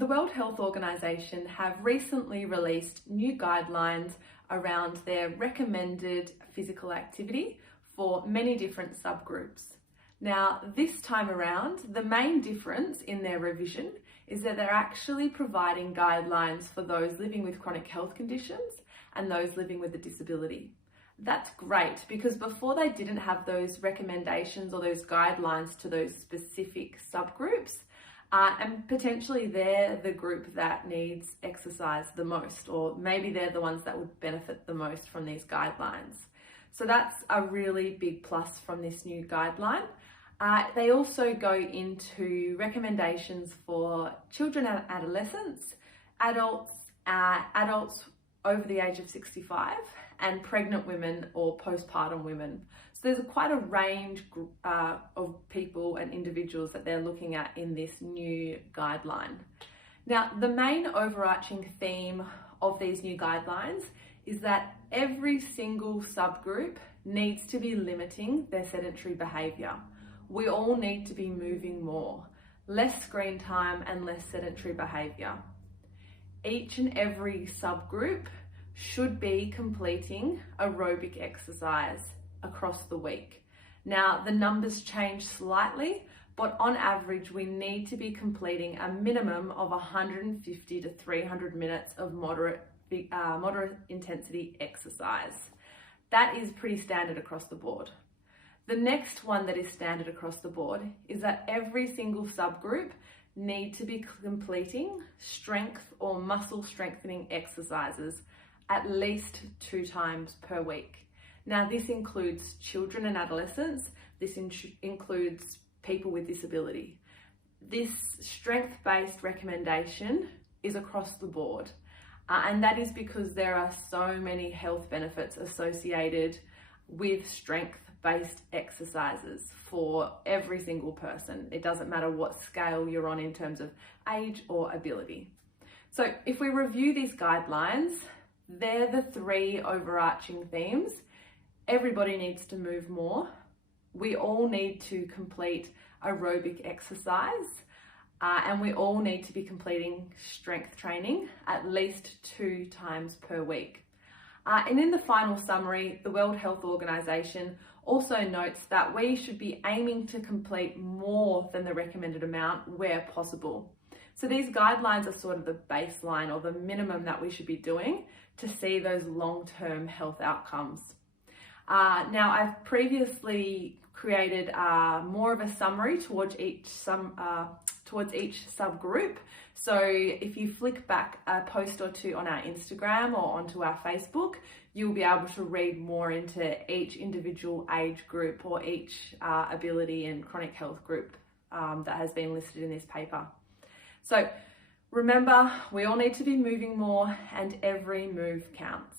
The World Health Organization have recently released new guidelines around their recommended physical activity for many different subgroups. Now, this time around, the main difference in their revision is that they're actually providing guidelines for those living with chronic health conditions and those living with a disability. That's great, because before they didn't have those recommendations or those guidelines to those specific subgroups, and potentially they're the group that needs exercise the most, or maybe they're the ones that would benefit the most from these guidelines. So that's a really big plus from this new guideline. They also go into recommendations for children and adolescents, adults over the age of 65, and pregnant women or postpartum women. So there's quite a range of people and individuals that they're looking at in this new guideline. Now, the main overarching theme of these new guidelines is that every single subgroup needs to be limiting their sedentary behaviour. We all need to be moving more, less screen time and less sedentary behaviour. Each and every subgroup should be completing aerobic exercise across the week. Now, the numbers change slightly, but on average, we need to be completing a minimum of 150 to 300 minutes of moderate intensity exercise. That is pretty standard across the board. The next one that is standard across the board is that every single subgroup need to be completing strength or muscle strengthening exercises at least 2 times per week. Now, this includes children and adolescents. This includes people with disability. This strength-based recommendation is across the board. And that is because there are so many health benefits associated with strength-based exercises for every single person. It doesn't matter what scale you're on in terms of age or ability. So if we review these guidelines, they're the 3 overarching themes. Everybody needs to move more. We all need to complete aerobic exercise. And we all need to be completing strength training at least 2 times per week. And in the final summary, the World Health Organization also notes that we should be aiming to complete more than the recommended amount where possible. So these guidelines are sort of the baseline or the minimum that we should be doing to see those long-term health outcomes. Now, I've previously created more of a summary towards each subgroup. So if you flick back a post or 2 on our Instagram or onto our Facebook, you'll be able to read more into each individual age group or each ability and chronic health group that has been listed in this paper. So remember, we all need to be moving more, and every move counts.